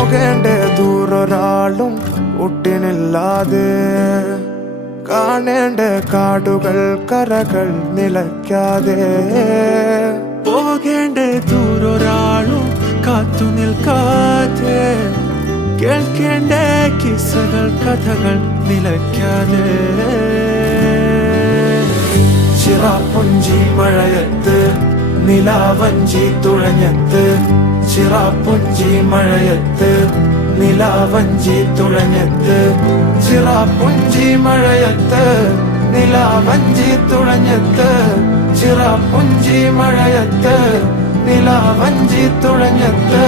പോകേണ്ട ദൂരൊരാളും ഒട്ടിനില്ലാതെ കാണേണ്ട കാടുകൾ കരകൾ നിലയ്ക്കാതെ പോകേണ്ട ദൂരൊരാളും കാത്തു നിൽക്കാതെ കേൾക്കേണ്ട കിസ്സകൾ കഥകൾ നിലയ്ക്കാതെ ചിറാപ്പുഞ്ചി മഴയത്ത് നിലാവഞ്ചി തുഴഞ്ഞത്ത് ചിറാപ്പുഞ്ചി മഴയത്ത് നിലാവഞ്ചി തുഴഞ്ഞത്ത് ചിറാപ്പുഞ്ചി മഴയത്ത് നിലാവഞ്ചി തുഴഞ്ഞത്ത് ചിറാപ്പുഞ്ചി മഴയത്ത് നിലാവഞ്ചി തുഴഞ്ഞത്ത്